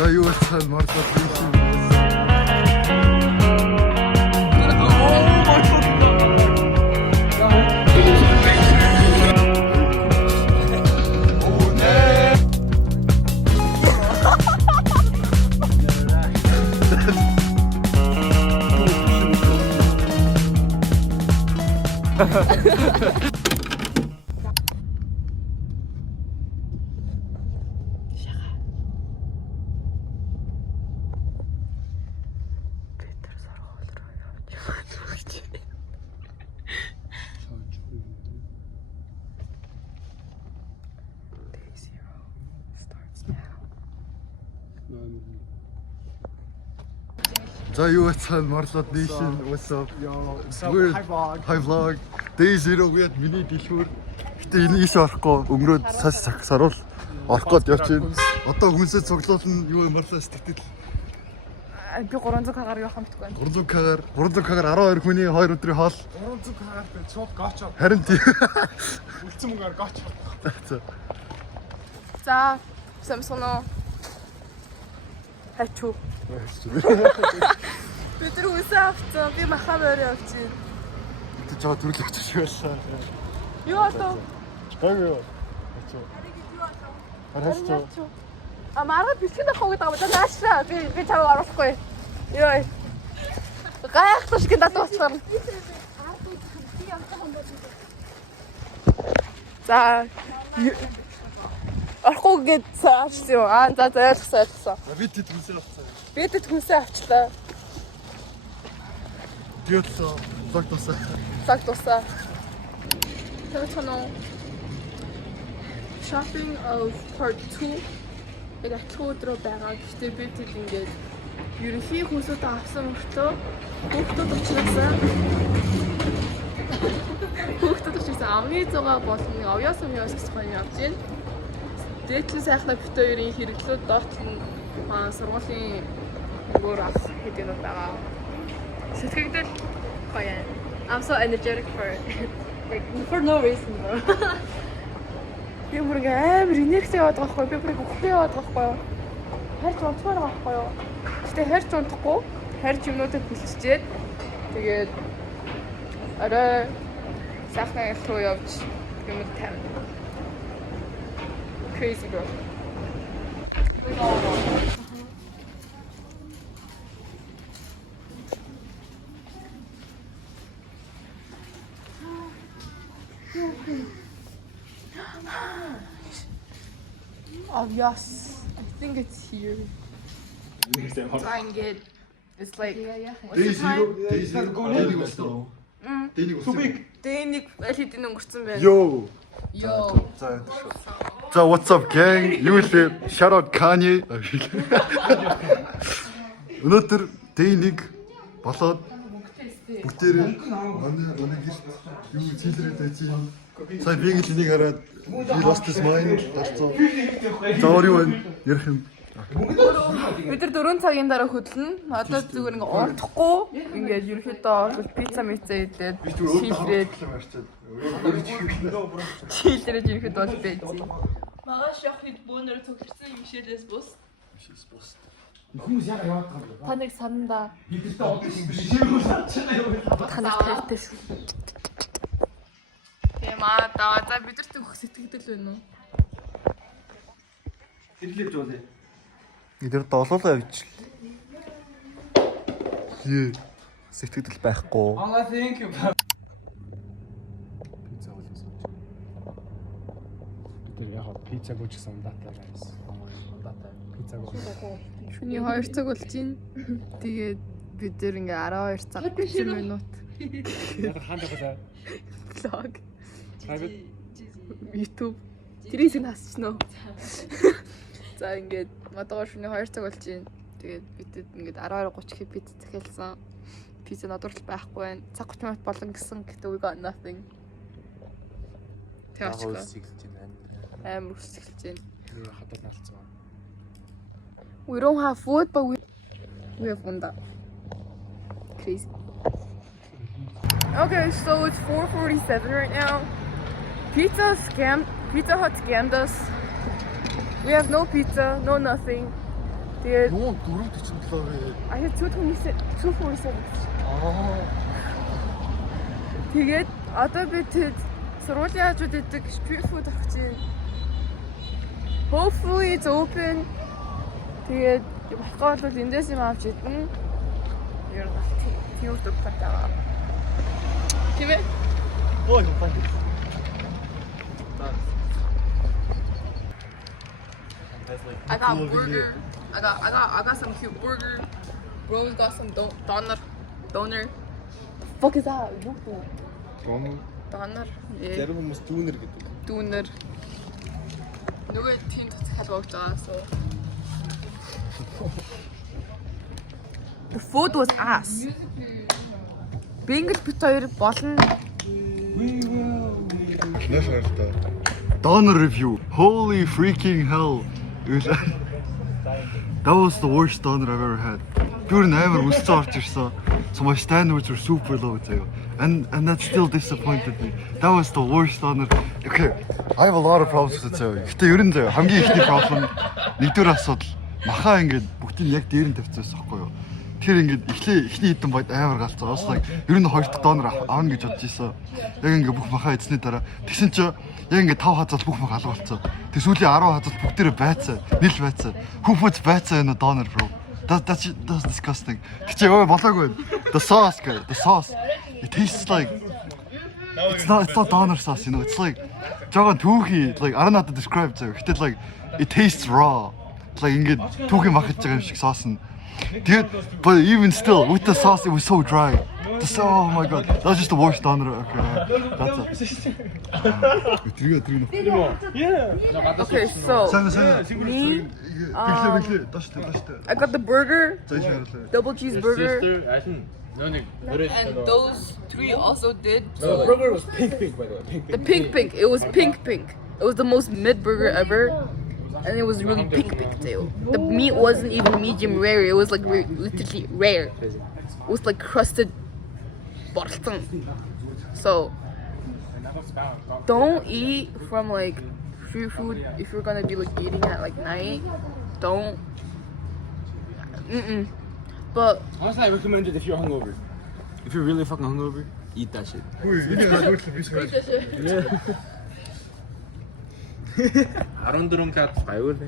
За юу болсон мордод хийсэн. За юу болсон Морлоод Nation what's up? We're hi vlog. Day 0 гээд миний дэлгүүр. Гэтэ энэ ийш орохгүй өнгөрөөд цаас саруул орох гээд явж байна. Одоо хүнсээ цуглуулна юу Морлоо сэтгэл. Би 300к-аар явах юм битгүй. 300к-аар 12 хүний 2 өдрийн хоол. 300к-аар би цууд гоочоо. Харин тийм. Үлцэн мөнгөөр гоочоо. За, Samsung хачуу. Би тэр үсээ авцсан. Би махаа морь явж байна. Тэ жоо төрөл өгч шиг байлаа. Юу атаа? Гайгүй. Хараач. А марга бэлтгэн авах гэдэг байгаа наашраа. Би чамд оруулахгүй. Йой. Гайхах шиг надад уцгаар. За. Орохгүй гэж цаашсан юу? За ойлгосон. Би тэт хүнсээ авцсан. Би тэт хүнсээ авчлаа. Диотлоо. Загтусаа. Загтусаа. Telephone. Shopping of part 2. Яг ачхууд руу байгаа. Гэхдээ би тэд ингээд ерөнхий хүнсүүд авсан мөртөө хүүхдүүд учраас амны зугаа болон овёс гэж байна явж байна. Дээдлэн сайхнаа бит хоёрын хэрэглүүд доотлон сургуулийн өнгөөр авах хэдийн байгаа. Сэтгэгдэл гоё. I'm so energetic for no reason. Би бүр амар инертэй яваад байгаа хгүй. Би бүр хөхтэй яваад байгаа хгүй. Харж унтмаар байгаа хгүй юу. Гэтэ харж унтахгүй. Харж юмнуудыг бэлчжээд тэгээд арай сайхнаа руу явж юм тавина. Crazy bro. Oh yes, I think it's here. Try and get. It's like. Day 0. Дэнийг болсон. Дэнийг болсон. Дэнийг аль хэдийн өнгөрцөн байна. Yo. Yo. За what's up gang? Юу лээ? Shout out Kanye. Өнөөдөр Day 1 болоод бүгдээрээ манай гэрт юу цэлрээд байж юм. Сая би ингэж энийг хараад he lost his mind гарцсан. Зөөр юу ярих юм. Бид нар 4 цагийн дараа хөдлөнө. Одоо зүгээр ингээ унтахгүй ингээд ерөнхийдөө пицца идээд чилрээд ерөнхийдөө бол байж. Магаш явах хэд бөөнөр цогцсон юм шилээс бус. Хүмүүс яг яваад байгаа юм. Та нэг сананда. Бидэртээ одоо бишээргүй шатчихна юу. Танаас хэлтэй шүү. Ямаа за бидэрт өгөх сэтгэгдэл байна уу? Тэрлэж болъё. Эдгээр долоолоо явж. Ее. Сэтгэл байхгүй. I think you. Пицца болоос. Тэр яг пиццаг үчсэн дата гайс. Дата пиццаг бол. Шүний 2 цаг болж байна. Тэгээд бид нэр ингээ 12 цаг 30 минут Яг хаана байгаа. влог Private YouTube тэрийг нь хасчихна уу? За ингээд мадгаар шүний 2 цаг болж байна. Тэгээд бидэд ингээд 12:30 хэд пицца захиалсан. Пицца надад байхгүй байна. Цаг 30 минут болон гэсэн гэхдээ we got nothing. Тэгэж амар үсгэлж байна. хатад нарцсан. We don't have food but we have funda. Crazy. Okay, so it's 4:47 right now. Pizza Hut scammed us. We have no pizza, no nothing. Тэгээд Юу 447 вэ? аяа цүлхүүсээ Аа. тэгээд одоо би тэд сургуулийн хажууд идэг street food авах чинь. Hopefully it's open. Тэгээд болохгүй бол эндээс юм авч идэн. Ер нь тийм үү тактаа. Тийм ээ. Ой, фантик. I got burger. I got some cute burger. Bro's got some doner. Fuck is that? Doner. Yeah. Зарим хүмүүс дүүнер гэдэг. Doner. Нөгөө тийм цацхал богж байгаа so. The food was ass. Бингл бит хоёр болно. Кино шаардаа. Donor review. Holy freaking hell. That was the worst donor I've ever had. Pure never was orж ирсэн. So my standards were super low too. And that still disappointed me. That was the worst donor. Okay, I have a lot of problems with it too. Гэтэ ер нь заяа хамгийн ихний problem нэгдүгээр асуудал махаа ингээд бүгдийг яг дээр нь тавьчихсан байхгүй юу? Тэр ингээд эхний хэдэн бод амар галцаа. Бас like ер нь хоёр дахь donor аавна гэж бодож ийсэн. Яг ингээд бүх махаа эзний дараа тэгсэн чи яг ингээд 5 хазал бүх мах алга болсон. Тэг сүүлийн 10 хазал бүгдээрээ байцаа, нийл байцаа. Хүүхмэд байцаа энэ donor bro. That's disgusting. Тэгчээ ой болоогүй. The sauce guy, the sauce. It tastes like it's not donor sauce, you know. It's like жогон түүхий, like I don't know how to describe it. It's like it tastes raw. It's like ингээд түүхий мах хийж байгаа юм шиг sauce нь. But even still, with the sauce, it was so dry. Oh my god, that was just the worst donor. Okay, that's it. Okay, so me, I got the burger, double cheeseburger, and those three also did. The burger was pink, by the way. The pink. It was pink. It was the most mid burger ever. And it was really pink too. The meat wasn't even medium rare. It was like literally rare. It was like crusted bortong. So don't eat from like free food if you're gonna be like eating at like night. Don't. But Honestly, I recommend it if you're hungover. If you're really fucking hungover, eat that shit. I don't drink at 5.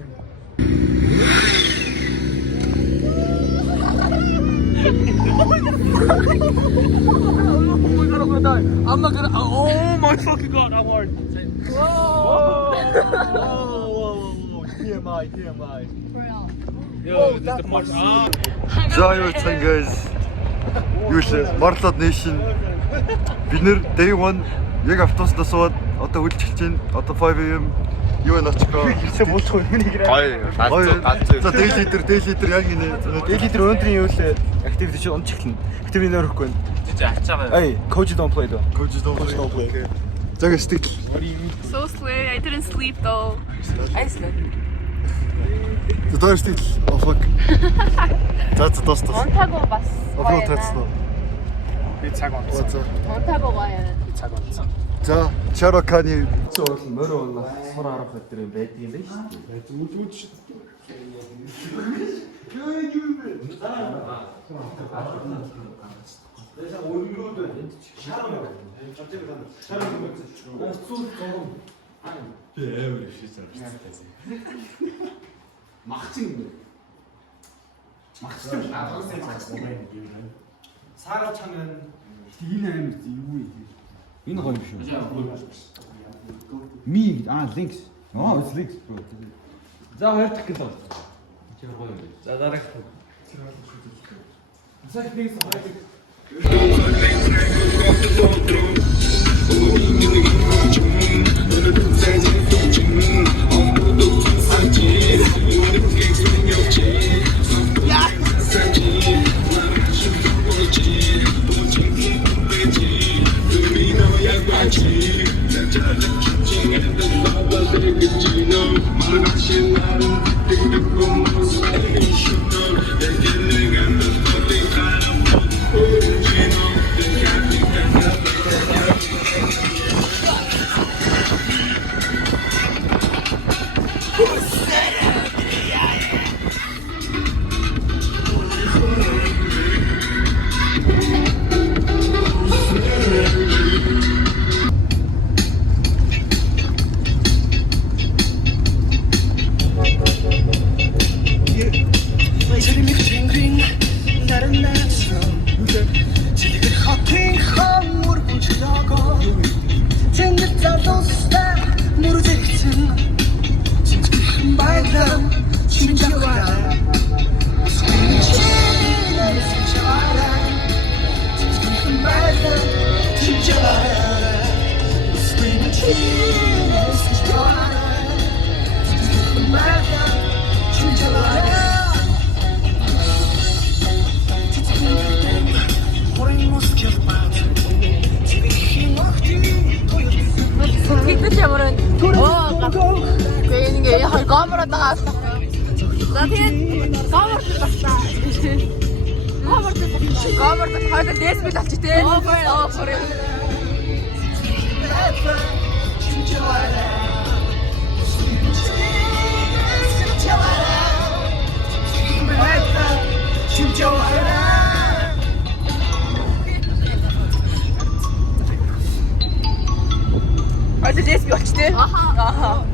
I'm not gonna. Oh my fucking god, I'm hard. Whoa. TMI. Yo, this is the part. За юу цан guys. Юу л Marlot Nation. Бид нэр day 1 яг автобусдаа суугаад одоо үлчилж чинь одоо 5 am юу нөчгөө Хэцүү болох юм нэг. За дээлитер яг ингэ Дээлитер өндрийн юу л activity чи унчихлаа. Гэтэ би нөрөхгүй байна. Жижиг ачаагаа. Hey, coach don't play though. coach don't play. За гэстэл so slay. I didn't sleep though. I slept. The door still. Oh fuck. That's a dust. 원타고 봤어. Апруу тацсан. Би цаг онцсон. 원타고 가야. Би цаг онцсон. За Cherokee Мөрөө унах сур арах өдөр юм байдаг юм байна шүү дээ. 사람 차면 딜 아니면 юу юм. Энэ гоё юм шүү. Ми links. Oh, it's links bro. За 2 дахь гэл. Тэр гоё юм. За дараах. За их нэг Гомор хоёул дээсбэл авчих тий. Хоёул дээсбэл авчих тий. Аха.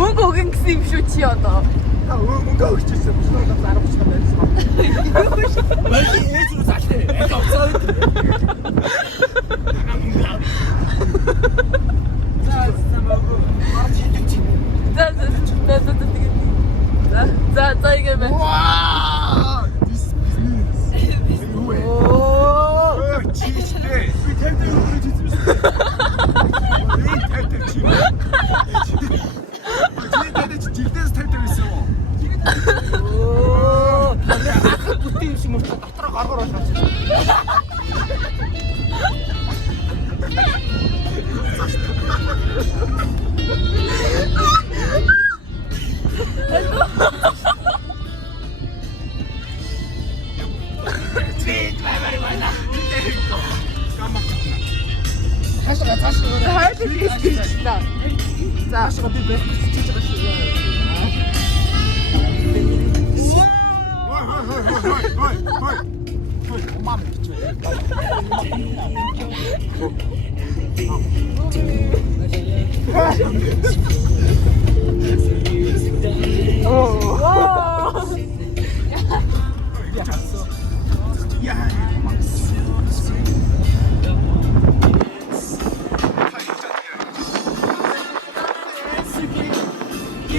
Мөнгө өгөн гэсэн юм шүү чи одоо. Мөнгө өгч ирсэн. Бүснээр зарах гэж байсан. Мөнгө ээж рүү залтай. Яг авцгаа. За игээ мэ. Вау! This business. Оо! Чичтэй. Би тэмдэг өгч ирсэн. Би тэмдэг чи. Жилдээс тавьдаг байсан уу? Оо! Ахад бүтэн юм шиг мөрч дотроо гаргаар болж байна. За би байх гэж байгаа шүү. Ой. Мам гэж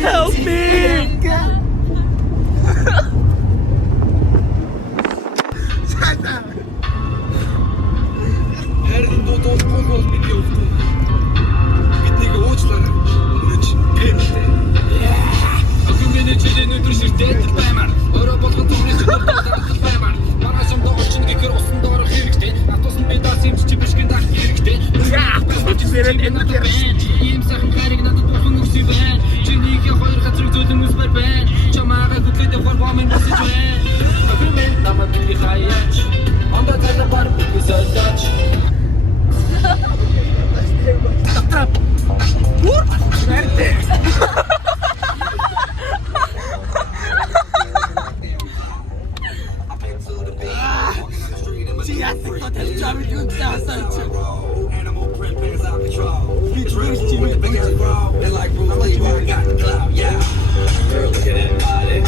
Help me! Хэрхэн дуудахгүй бол бид явдаг. Биднийг уучлаарай. Өнөөч гэрэлтэй. Агумэний чилийн өдөр ширтээд баймаар. Өөрөө болгон зүрхний зүрхтэй баймаар. Маргааш юм доолчин гэхэр усан доорох хэрэгтэй. Автосан би даас юм чи биш гин дах хэрэгтэй. Бидэрэн энэгээр ийм сайхан хайрыг надад бурхан өгсөн байна. Чинийхээ хоёр газрыг зөөлөн үсмэр байна. Чамаагаа хөтлөд явах бомын мессеж байна. Агумэн намайг би хаяач. Анда цаана бар би солиоч. Татрап. Ур! Нэрдэ. Чи ясдаг тал чамд юу таасаач. Animal print is out of control. We dreams to me and like Bruce Lee, I got the clout, yeah. Girl, look at that body.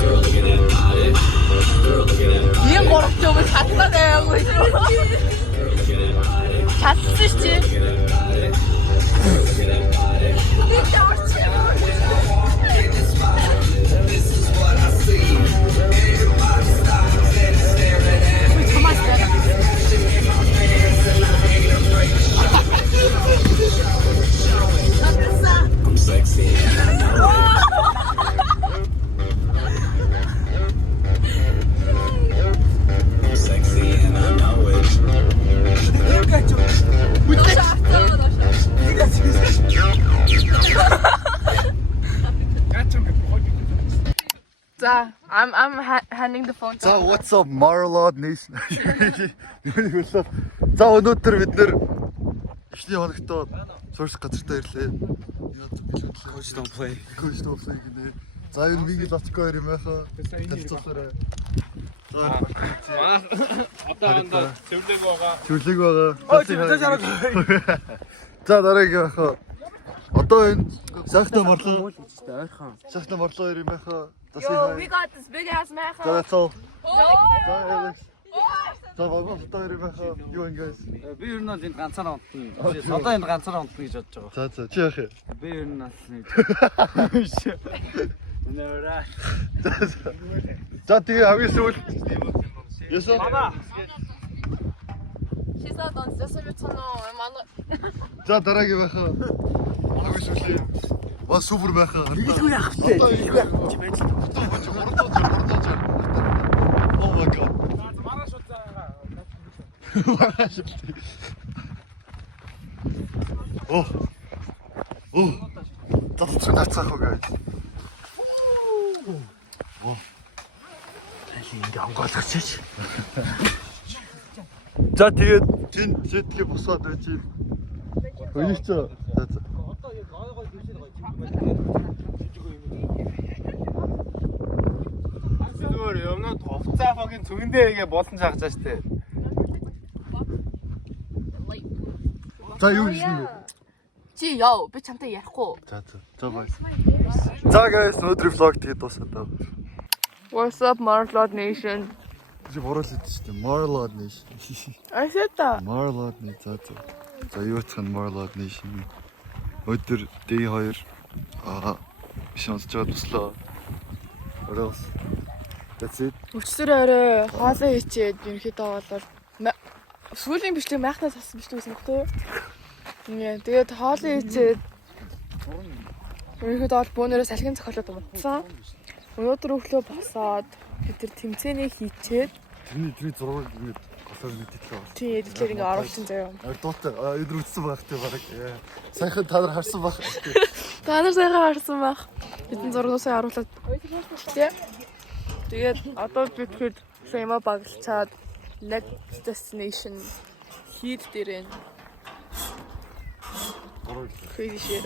Girl, look at that body. Girl, look at that body. ийм горох юм шатнаа аяагүй шүү. Чатсан шүү чи. This is what I see. Everybody stops and staring at me. I'm sexy and I know it. I'm sexy and I know it. За, I'm handing the phone. За what's up Marlod Nation. За өнөөдөр бид нэр эхний хоногтоо суурьс газартаа ирлээ. Энэ одоо билүүлээ. Coach don't play. Coach don't play гинэ. За энэ Мигэл Латко ирэх байхаа. Танилцуулаарай. Одоо цэвлэг байгаа. Чүлэг байгаа. За За дараагийн байхаа. Одоо энэ Шахта Марлоо. ойрхон. Шахта Марлоо ирэх байхаа. Yo, we got this big ass man. За that's all. За Алекс. За багтаа ирэх байхаа. Юу энэ guys. Би ер нь бол энд ганцаараа унтна. Одоо энд ганцаараа унтна гэж бодож байгаа. За чи яах вэ? Би ер нь бас нэг. Нэрэ. За тэгээ хамгийн сүүл. Ясаа? She's not on the same channel. За дараагийн байхаа. Хамгийн сүүл. Ба супер байхаа. Илүү яах вэ? Чи байж л. Oh my god. Oh. Oh. Татсан нацаах уу гэж. Оо. Ингээ онгойлгоч чи. За тэгээд чин зэтгэ босоод байж юм. Хоёрч. За. Зүгээр өмнөд хувцаагийн цүгэндээ болсон чагчаа штэ. За юу хийх вэ? Чи яа, би чамтай ярихгүй. За. За бай. За guys, өнөөдрийн vlog тэгээд дуусна. What's up Marlod Nation? Чи боруулж идэж штэ. Marlod Nation. I said that. Marlod Nation. За юу ч хан Marlod Nation. Өдөр D2 шансч чадслаа. What else? That's it. Өчтөр арай хаалаа хийчээд ерөнхийдөө бол сүүлийн бичлэг майхнаас авсан бичлэг байсан гэхгүй юу? Ингээ тэгээд хоолоо хийчээд ерөнхийдөө бол бөөнөрөө салхин зохиолоод унтсан. Өнөөдөр өглөө босоод бид тэр тэмцээний хийчээд Тэрний зураг ингэж голоор мэдээлээ байна. тий эдлэр ингээ оруулсан заяа. Дуутай өдөр үтсэн байх тий бараг. Сайхан та нар харсан байх. Та нар сайхан харсан байх. Бидний зургуусаа харуулад тий. Тэгээд одоо бид хэд фэма баглцаад next destination хийд дээрэн. Crazy shit.